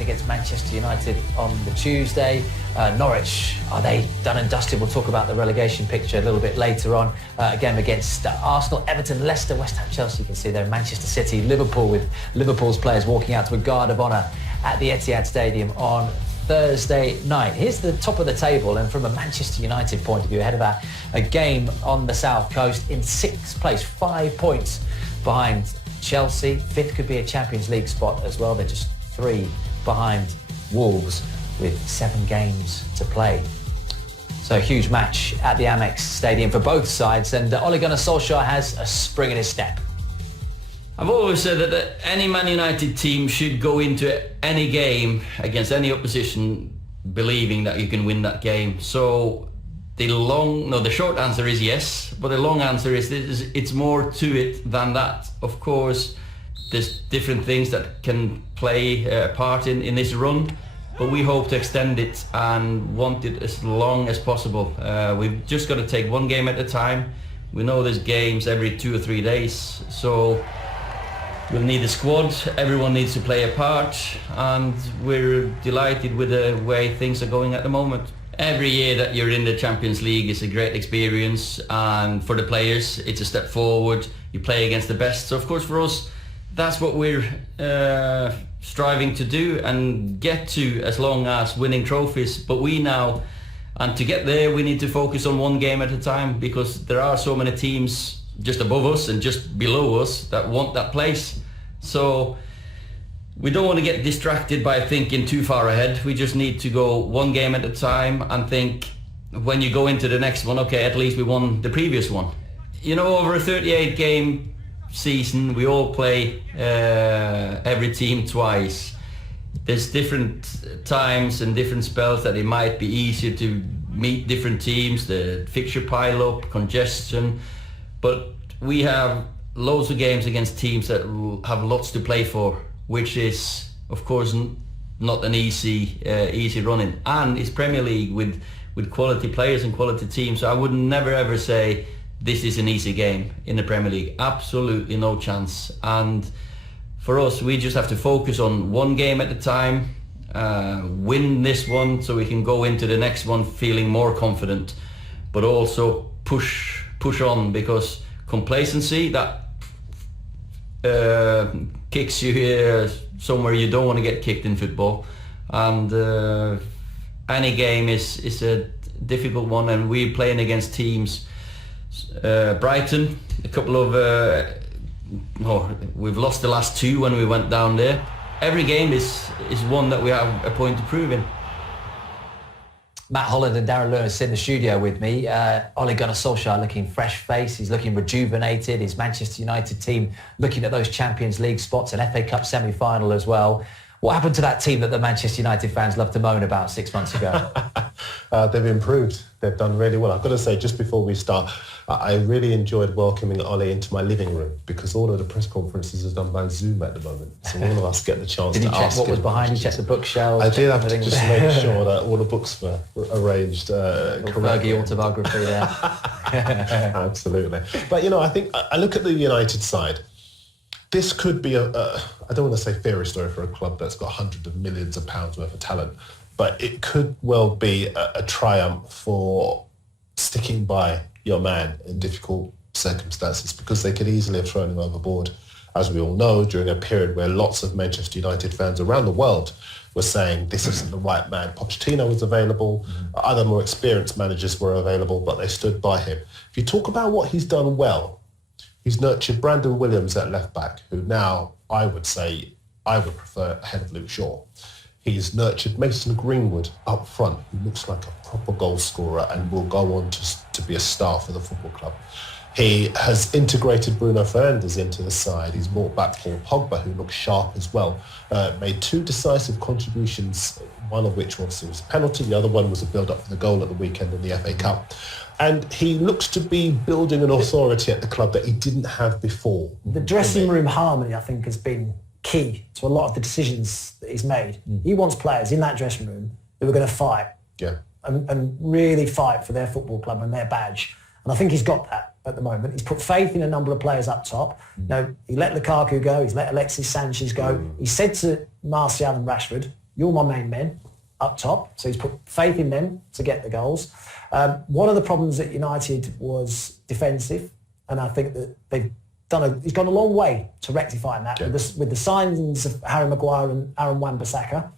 against Manchester United on the Tuesday. Norwich, are they done and dusted? We'll talk about the relegation picture a little bit later on. A game against Arsenal, Everton, Leicester, West Ham, Chelsea. You can see there, Manchester City, Liverpool, with Liverpool's players walking out to a guard of honour at the Etihad Stadium on Thursday night. Here's the top of the table, and from a Manchester United point of view, ahead of a game on the South Coast, in 6th place, 5 points behind Chelsea. 5th could be a Champions League spot as well. They're just 3 behind Wolves with 7 games to play. So a huge match at the Amex Stadium for both sides, and Ole Gunnar Solskjaer has a spring in his step. I've always said that any Man United team should go into any game against any opposition believing that you can win that game. So the short answer is yes, but the long answer is it's more to it than that. Of course, there's different things that can play a part in this run, but we hope to extend it and want it as long as possible. We've just got to take one game at a time. We know there's games every 2 or 3 days, so we'll need a squad, everyone needs to play a part, and we're delighted with the way things are going at the moment. Every year that you're in the Champions League is a great experience, and for the players it's a step forward. You play against the best, so of course for us that's what we're striving to do and get to, as long as winning trophies. But and to get there we need to focus on one game at a time, because there are so many teams just above us and just below us that want that place. So we don't want to get distracted by thinking too far ahead. We just need to go one game at a time and think, when you go into the next one, okay, at least we won the previous one. You know, over a 38 game season, we all play every team twice. There's different times and different spells that it might be easier to meet different teams, the fixture pile-up, congestion. But we have loads of games against teams that have lots to play for, which is, of course, not an easy running. And it's Premier League with quality players and quality teams. So I would never ever say this is an easy game in the Premier League. Absolutely no chance. And for us, we just have to focus on one game at a time, win this one so we can go into the next one feeling more confident, but also push on, because complacency, that kicks you here somewhere you don't want to get kicked in football. And any game is a difficult one, and we're playing against teams, Brighton, a couple of we've lost the last 2 when we went down there. Every game is one that we have a point to prove in. Matt Holland and Darren Lewis in the studio with me. Ole Gunnar Solskjaer looking fresh face. He's looking rejuvenated. His Manchester United team looking at those Champions League spots, an FA Cup semi-final as well. What happened to that team that the Manchester United fans loved to moan about 6 months ago? They've improved. They've done really well. I've got to say, just before we start, I really enjoyed welcoming Ole into my living room, because all of the press conferences are done by Zoom at the moment. So all of us get the chance to ask him. Did you check what was behind you? Check the bookshelves? I did have to just make sure that all the books were arranged correctly. Fergie autobiography there. Absolutely. But, you know, I think I look at the United side. This could be I don't want to say fairy story for a club that's got hundreds of millions of pounds worth of talent, but it could well be a triumph for sticking by your man in difficult circumstances, because they could easily have thrown him overboard, as we all know, during a period where lots of Manchester United fans around the world were saying this isn't the right man. Pochettino was available, other more experienced managers were available, but they stood by him. If you talk about what he's done well, he's nurtured Brandon Williams at left back, who now I would say I would prefer ahead of Luke Shaw. He's nurtured Mason Greenwood up front, who looks like a proper goal scorer and will go on to be a star for the football club. He has integrated Bruno Fernandes into the side. He's brought back Paul Pogba, who looks sharp as well. Made 2 decisive contributions, one of which obviously was a penalty. The other one was a build-up for the goal at the weekend in the FA Cup. And he looks to be building an authority at the club that he didn't have before. The dressing room harmony, I think, has been key to a lot of the decisions that he's made. He wants players in that dressing room who are going to fight and really fight for their football club and their badge. And I think he's got that at the moment. He's put faith in a number of players up top. You know, he let Lukaku go. He's let Alexis Sanchez go. He said to Martial and Rashford, you're my main men up top. So he's put faith in them to get the goals. One of the problems at United was defensive, and I think that he's gone a long way to rectifying that with the signings of Harry Maguire and Aaron Wan-Bissaka.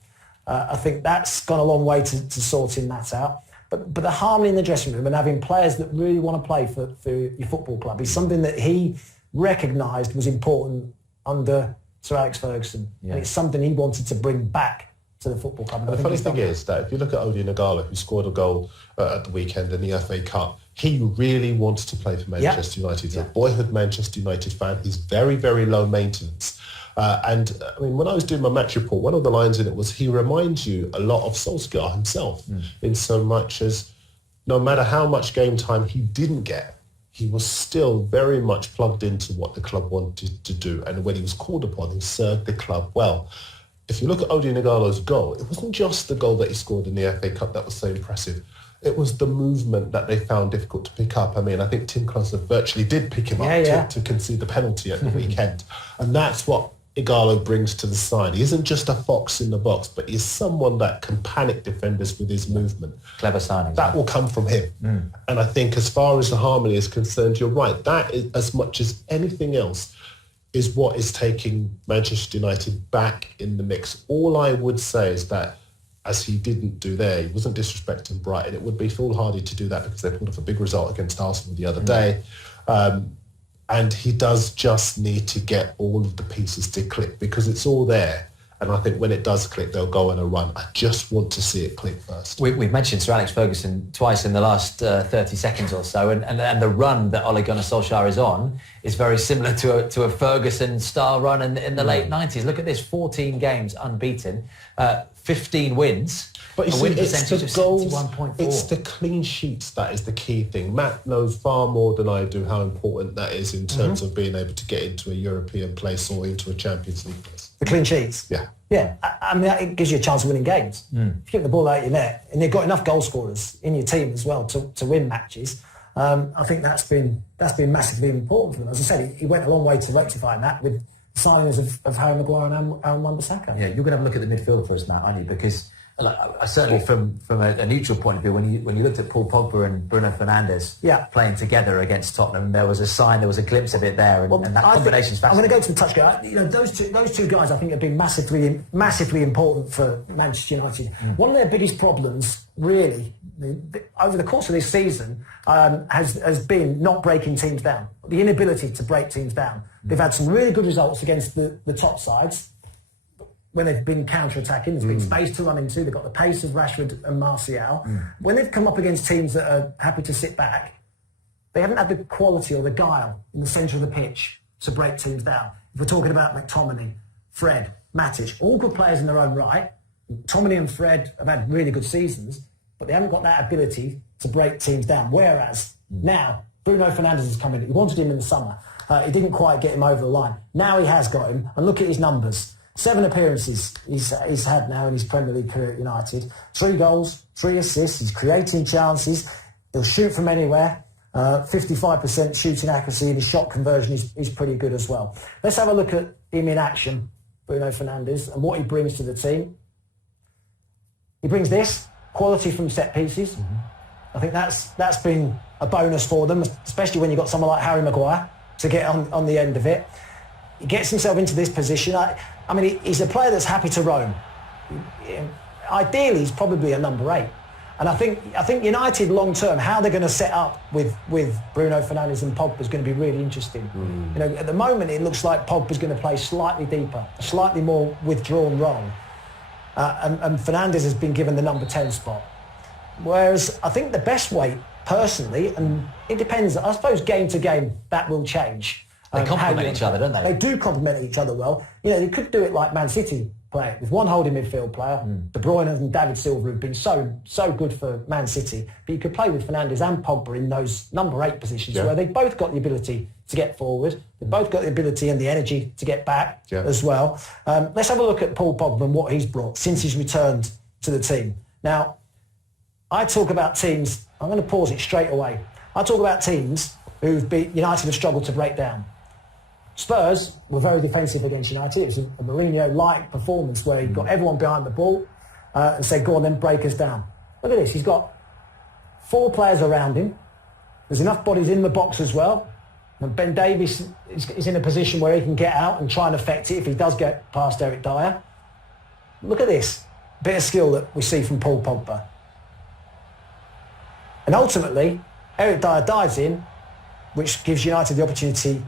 I think that's gone a long way to sorting that out. But the harmony in the dressing room and having players that really want to play for your football club is something that he recognised was important under Sir Alex Ferguson. Yeah. And it's something he wanted to bring back to the football club. The funny thing is that if you look at Odion Ighalo, who scored a goal at the weekend in the FA Cup, he really wants to play for Manchester United. He's a boyhood Manchester United fan. He's very, very low maintenance. And I mean, when I was doing my match report, one of the lines in it was, he reminds you a lot of Solskjaer himself, in so much as no matter how much game time he didn't get, he was still very much plugged into what the club wanted to do. And when he was called upon, he served the club well. If you look at Odion Ighalo's goal, it wasn't just the goal that he scored in the FA Cup that was so impressive. It was the movement that they found difficult to pick up. I mean, I think Tim Closer virtually did pick him up to concede the penalty at the weekend. And that's what Ighalo brings to the side. He isn't just a fox in the box, but he's someone that can panic defenders with his movement. Clever signing. That will come from him. And I think as far as the harmony is concerned, you're right. That is, as much as anything else, is what is taking Manchester United back in the mix. All I would say is that, as he didn't do there, he wasn't disrespecting Brighton. It would be foolhardy to do that because they pulled off a big result against Arsenal the other day. And he does just need to get all of the pieces to click, because it's all there. And I think when it does click, they'll go on a run. I just want to see it click first. We've mentioned Sir Alex Ferguson twice in the last 30 seconds or so, and the run that Ole Gunnar Solskjaer is on is very similar to a Ferguson-style run in the late 90s. Look at this, 14 games unbeaten, 15 wins. But you see, it's the goals, 71.4. it's the clean sheets that is the key thing. Matt knows far more than I do how important that is in terms of being able to get into a European place or into a Champions League place. The clean sheets? Yeah. Yeah, I mean, it gives you a chance of winning games. If you get the ball out of your net, and you've got enough goal scorers in your team as well to win matches, I think that's been massively important for them. As I said, he went a long way to rectifying that with signings of Harry Maguire and Aaron Wan-Bissaka. Yeah, you're going to have a look at the midfield for us, Matt, aren't you? Because certainly from a neutral point of view, when you looked at Paul Pogba and Bruno Fernandes playing together against Tottenham, there was a glimpse of it there, and that combination's fascinating. I'm going to go to the touch guy. You know, those two guys I think have been massively important for Manchester United. One of their biggest problems, really, over the course of this season, has been not breaking teams down. The inability to break teams down. They've had some really good results against the top sides, when they've been counter-attacking, there's been space to run into, they've got the pace of Rashford and Martial. When they've come up against teams that are happy to sit back, they haven't had the quality or the guile in the centre of the pitch to break teams down. If we're talking about McTominay, Fred, Matic, all good players in their own right. McTominay and Fred have had really good seasons, but they haven't got that ability to break teams down. Whereas now, Bruno Fernandes has come in. He wanted him in the summer. He didn't quite get him over the line. Now he has got him, and look at his numbers. 7 appearances he's had now in his Premier League career at United. 3 goals, 3 assists. He's creating chances. He'll shoot from anywhere. 55% shooting accuracy, and his shot conversion is pretty good as well. Let's have a look at him in action, Bruno Fernandes, and what he brings to the team. He brings this, quality from set pieces. I think that's been a bonus for them, especially when you've got someone like Harry Maguire to get on the end of it. He gets himself into this position. I mean, he's a player that's happy to roam. Ideally, he's probably a number 8. And I think United long term, how they're going to set up with Bruno Fernandes and Pogba is going to be really interesting. You know, at the moment, it looks like Pogba's going to play slightly deeper, slightly more withdrawn role, and Fernandes has been given the number 10 spot. Whereas I think the best way, personally, and it depends. I suppose game to game that will change. They complement each other, don't they? They do complement each other well. You know, they could do it like Man City play it with one holding midfield player. De Bruyne and David Silva have been so good for Man City. But you could play with Fernandes and Pogba in those number 8 positions where they've both got the ability to get forward. They've both got the ability and the energy to get back as well. Let's have a look at Paul Pogba and what he's brought since he's returned to the team. Now, I talk about teams, I'm going to pause it straight away. I talk about teams United have struggled to break down. Spurs were very defensive against United. It was a Mourinho-like performance where he got everyone behind the ball and said, go on then, break us down. Look at this, he's got 4 players around him. There's enough bodies in the box as well. And Ben Davies is in a position where he can get out and try and affect it if he does get past Eric Dyer. Look at this bit of skill that we see from Paul Pogba. And ultimately, Eric Dyer dives in, which gives United the opportunity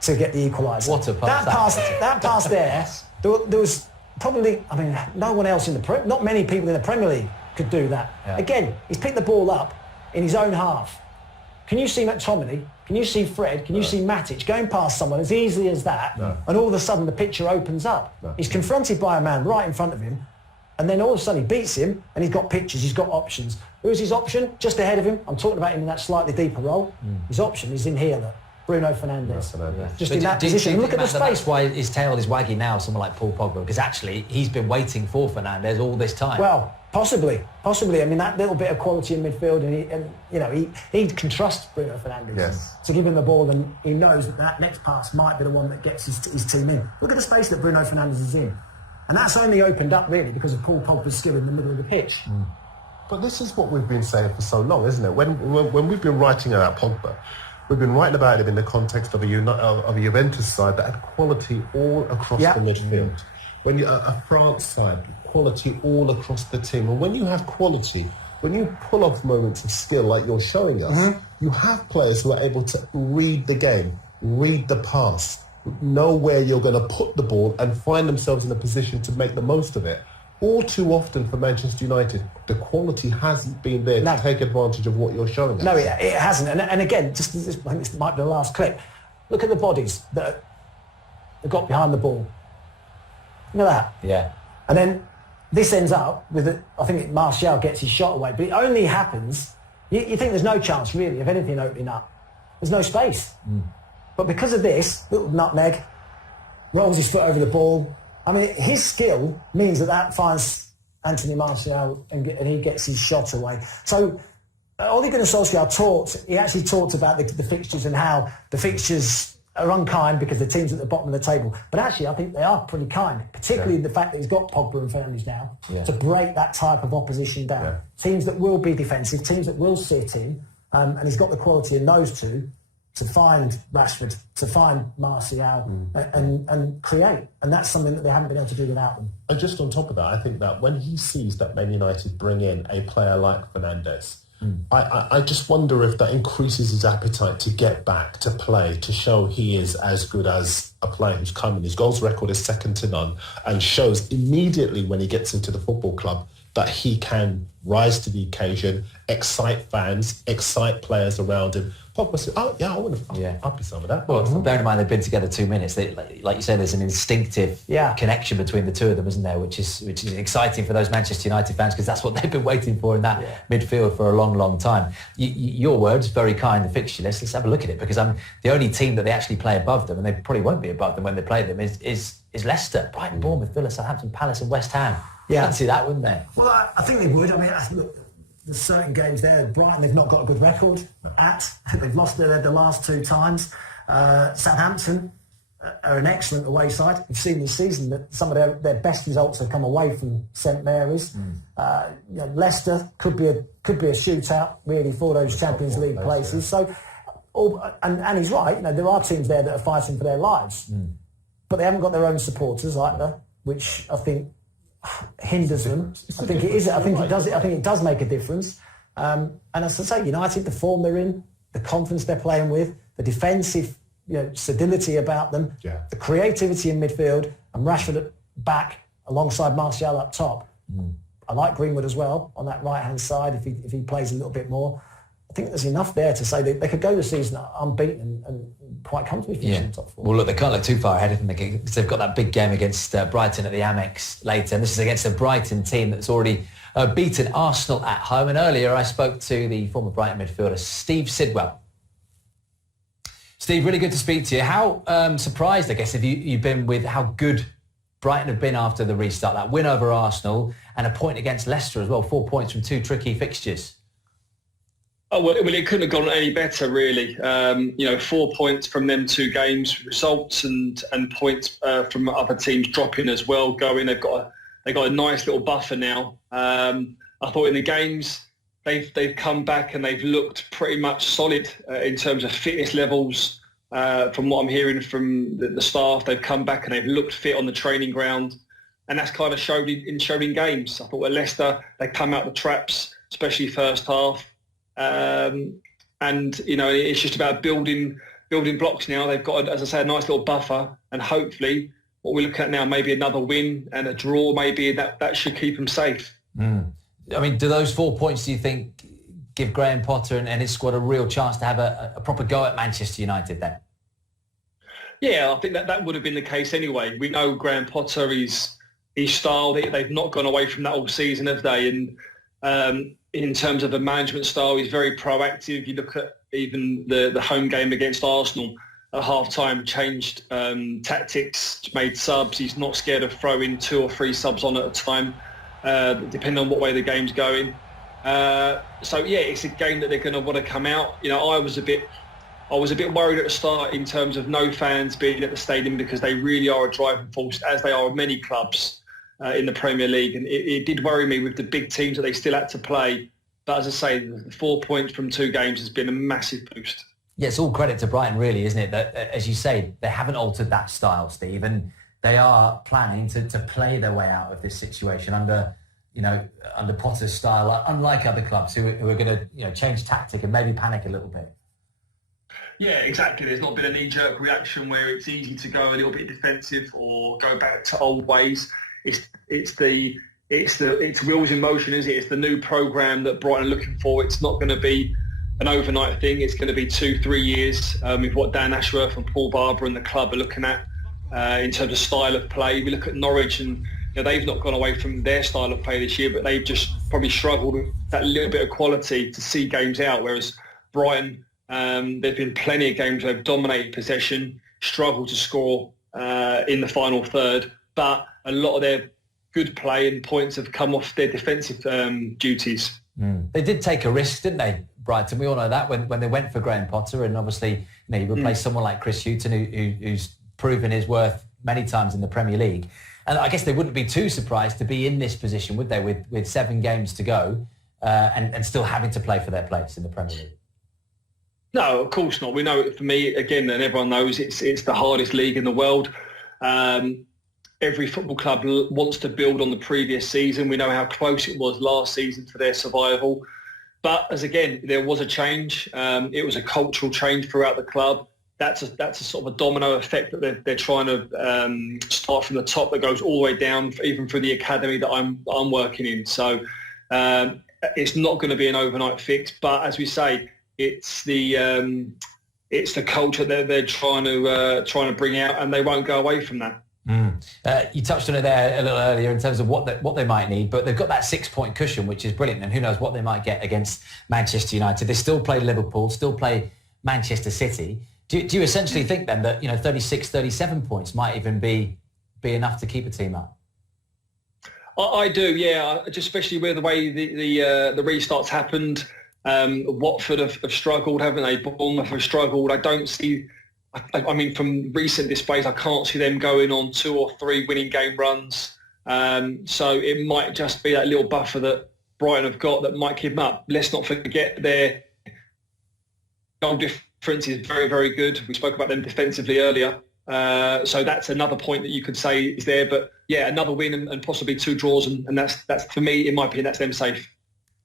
to get the equaliser. What a pass. That pass there, there was probably, no one else in the not many people in the Premier League could do that. Yeah. Again, he's picked the ball up in his own half. Can you see McTominay? Can you see Fred? Can you see Matic going past someone as easily as that? No. And all of a sudden the picture opens up. No. He's confronted by a man right in front of him, and then all of a sudden he beats him, and he's got pictures, he's got options. Who's his option? Just ahead of him. I'm talking about him in that slightly deeper role. His option is in here, look. Bruno Fernandes. Just in that position. Look at the space. That's why his tail is wagging now, someone like Paul Pogba, because actually he's been waiting for Fernandes all this time. Well, possibly. That little bit of quality in midfield, and he can trust Bruno Fernandes to give him the ball, and he knows that next pass might be the one that gets his team in. Look at the space that Bruno Fernandes is in, and that's only opened up really because of Paul Pogba's skill in the middle of the pitch. But this is what we've been saying for so long, isn't it? When we've been writing about Pogba, we've been writing about him in the context of a Juventus side that had quality all across the midfield. When a France side, quality all across the team. And when you have quality, when you pull off moments of skill like you're showing us, you have players who are able to read the game, read the pass, know where you're going to put the ball and find themselves in a position to make the most of it. All too often for Manchester United, the quality hasn't been there to take advantage of what you're showing us. No, it hasn't. And again, I think this might be the last clip. Look at the bodies that have got behind the ball. Look at that. Yeah. And then this ends up with, I think Martial gets his shot away, but it only happens, you think there's no chance really of anything opening up. There's no space. But because of this, little nutmeg, rolls his foot over the ball. His skill means that finds Anthony Martial and he gets his shot away. So Ole Gunnar Solskjaer actually talked about the fixtures and how the fixtures are unkind because the team's at the bottom of the table. But actually, I think they are pretty kind, particularly the fact that he's got Pogba and Fernandes now to break that type of opposition down. Yeah. Teams that will be defensive, teams that will sit in, and he's got the quality in those two to find Rashford, to find Martial and create. And that's something that they haven't been able to do without them. And just on top of that, I think that when he sees that Man United bring in a player like Fernandes, I just wonder if that increases his appetite to get back, to play, to show he is as good as a player who's coming. His goals record is second to none and shows immediately when he gets into the football club that he can rise to the occasion, excite fans, excite players around him. Pogba said, I'll be some of that. Well, bearing in mind they've been together 2 minutes, like you say, there's an instinctive connection between the two of them, isn't there? Which is exciting for those Manchester United fans because that's what they've been waiting for in that midfield for a long, long time. Your words, very kind, the fixture list. Let's have a look at it because the only team that they actually play above them, and they probably won't be above them when they play them, is Leicester, Brighton, Bournemouth, Villa, Southampton, Palace, and West Ham. Yeah, fancy that, wouldn't they? Well, I think they would. Look, there's certain games there. Brighton, they've not got a good record at. They've lost the last 2 times. Southampton are an excellent away side. We've seen this season that some of their best results have come away from St Mary's. Leicester could be a shootout really for those Champions League places. So, and he's right. There are teams there that are fighting for their lives, but they haven't got their own supporters either, which I think hinders them. I think it does make a difference. And as I say, United, the form they're in, the confidence they're playing with, the defensive solidity about them, the creativity in midfield, and Rashford at back alongside Martial up top. I like Greenwood as well on that right hand side if he plays a little bit more. I think there's enough there to say they could go the season unbeaten and quite comfortably finish in the top 4. Well, look, they can't look too far ahead of them because they've got that big game against Brighton at the Amex later, and this is against a Brighton team that's already beaten Arsenal at home. And earlier I spoke to the former Brighton midfielder Steve Sidwell. Steve, really good to speak to you. How surprised, I guess, have you been with how good Brighton have been after the restart? That win over Arsenal and a point against Leicester as well, 4 points from 2 tricky fixtures. Oh, well, it couldn't have gone any better, really. 4 points from them 2 games, results and points from other teams dropping as well. They've got a nice little buffer now. I thought in the games they've come back and they've looked pretty much solid in terms of fitness levels. From what I'm hearing from the staff, they've come back and they've looked fit on the training ground, and that's kind of showed in games. I thought at Leicester they come out the traps, especially first half. It's just about building blocks now. They've got, as I say, a nice little buffer, and hopefully what we're looking at now, maybe another win and a draw, maybe that should keep them safe. I mean, do those 4 points, do you think, give Graham Potter and his squad a real chance to have a proper go at Manchester United then? Yeah, I think that would have been the case anyway. We know Graham Potter, his style, they've not gone away from that all season, have they? And in terms of the management style, he's very proactive. You look at even the home game against Arsenal at half-time, changed tactics, made subs. He's not scared of throwing 2 or 3 subs on at a time, depending on what way the game's going. It's a game that they're going to want to come out. I was a bit worried at the start in terms of no fans being at the stadium, because they really are a driving force, as they are many clubs in the Premier League, and it did worry me with the big teams that they still had to play. But as I say, the 4 points from 2 games has been a massive boost. Yeah, it's all credit to Brighton, really, isn't it? That, as you say, they haven't altered that style, Steve, and they are planning to play their way out of this situation under Potter's style, unlike other clubs who are going to change tactic and maybe panic a little bit. Yeah, exactly. There's not been a knee-jerk reaction where it's easy to go a little bit defensive or go back to old ways. It's wheels in motion, isn't it? It's the new programme that Brighton are looking for. It's not going to be an overnight thing. It's going to be 2-3 years with what Dan Ashworth and Paul Barber and the club are looking at in terms of style of play. We look at Norwich, and they've not gone away from their style of play this year, but they've just probably struggled with that little bit of quality to see games out, whereas Brighton, there've been plenty of games where they've dominated possession, struggled to score in the final third, but a lot of their good play and points have come off their defensive duties. They did take a risk, didn't they, Brighton? We all know that when they went for Graham Potter, and obviously you replace someone like Chris Hughton who's proven his worth many times in the Premier League. And I guess they wouldn't be too surprised to be in this position, would they, with 7 games to go and still having to play for their place in the Premier League? No, of course not. We know, for me, again, and everyone knows, it's the hardest league in the world. Every football club wants to build on the previous season. We know how close it was last season to their survival. But there was a change. It was a cultural change throughout the club. That's a sort of a domino effect that they're trying to start from the top, that goes all the way down, even through the academy that I'm working in. So it's not going to be an overnight fix. But as we say, it's the culture that they're trying to bring out, and they won't go away from that. You touched on it there a little earlier in terms of what they might need, but they've got that 6-point cushion, which is brilliant, and who knows what they might get against Manchester United. They still play Liverpool, still play Manchester City. Do you essentially think then that 36, 37 points might even be enough to keep a team up? I do, yeah. Just especially with the way the restarts happened. Watford have struggled, haven't they? Bournemouth have struggled. I don't see. I mean, from recent displays, I can't see them going on 2 or 3 winning game runs. So it might just be that little buffer that Brighton have got that might keep them up. Let's not forget their goal difference is very, very good. We spoke about them defensively earlier. So that's another point that you could say is there. But yeah, another win and possibly 2 draws. And that's for me, in my opinion, that's them safe.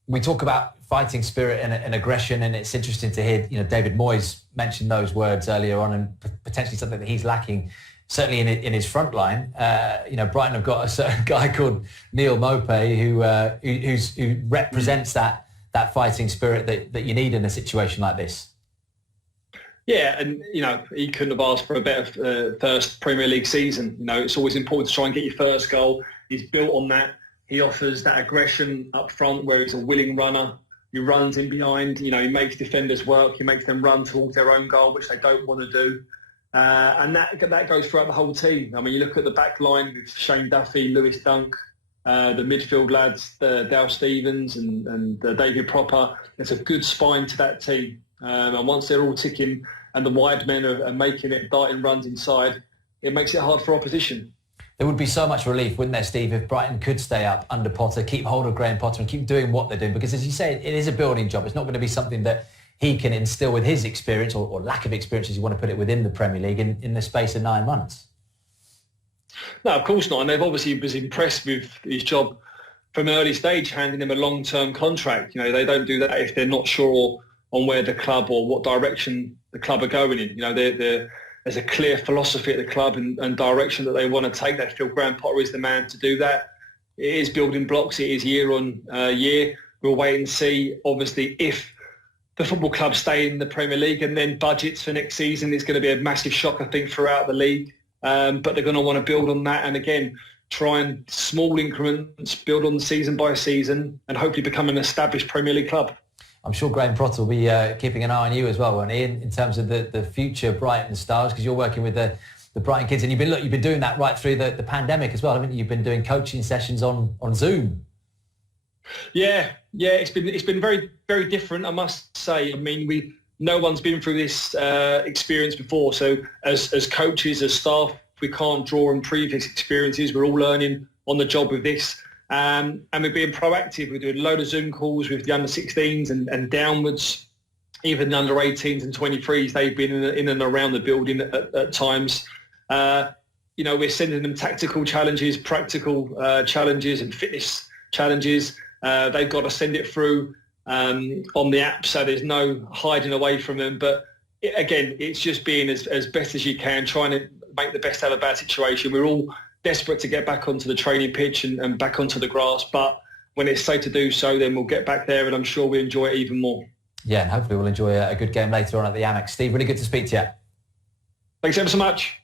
We talk about fighting spirit and aggression, and it's interesting to hear, David Moyes mention those words earlier on, and potentially something that he's lacking, certainly in his front line. Brighton have got a certain guy called Neil Maupay who represents that fighting spirit that you need in a situation like this. Yeah, and he couldn't have asked for a better first Premier League season. It's always important to try and get your first goal. He's built on that. He offers that aggression up front, where he's a willing runner. He runs in behind. He makes defenders work. He makes them run towards their own goal, which they don't want to do. And that goes throughout the whole team. I mean, you look at the back line with Shane Duffy, Lewis Dunk, the midfield lads, Dale Stevens and David Propper. There's a good spine to that team. And once they're all ticking and the wide men are making it, darting runs inside, it makes it hard for opposition. There would be so much relief, wouldn't there, Steve, if Brighton could stay up under Potter, keep hold of Graham Potter and keep doing what they're doing. Because as you say, it is a building job. It's not going to be something that he can instill with his experience or lack of experience, as you want to put it, within the Premier League in the space of 9 months. No, of course not. And they've obviously was impressed with his job from an early stage, handing him a long-term contract. They don't do that if they're not sure on where the club or what direction the club are going in. There's a clear philosophy at the club and direction that they want to take. They feel Graham Potter is the man to do that. It is building blocks. It is year on year. We'll wait and see, obviously, if the football club stay in the Premier League, and then budgets for next season is going to be a massive shock, I think, throughout the league. But they're going to want to build on that. And again, try and small increments, build on the season by season and hopefully become an established Premier League club. I'm sure Graham Potter will be keeping an eye on you as well, won't he, in terms of the future Brighton stars, because you're working with the Brighton kids, and you've been doing that right through the pandemic as well, haven't you? You've been doing coaching sessions on Zoom. Yeah, it's been very, very different, I must say. I mean, no one's been through this experience before, so as coaches, as staff, we can't draw on previous experiences. We're all learning on the job with this. And we're being proactive. We're doing a load of Zoom calls with the under-16s and downwards, even the under-18s and 23s. They've been in and around the building at times. We're sending them tactical challenges, practical challenges and fitness challenges. They've got to send it through on the app, so there's no hiding away from them. But again, it's just being as best as you can, trying to make the best out of a bad situation. We're all desperate to get back onto the training pitch and back onto the grass, but when it's safe to do so, then we'll get back there, and I'm sure we'll enjoy it even more. Yeah, and hopefully we'll enjoy a good game later on at the Amex. Steve, really good to speak to you. Thanks ever so much.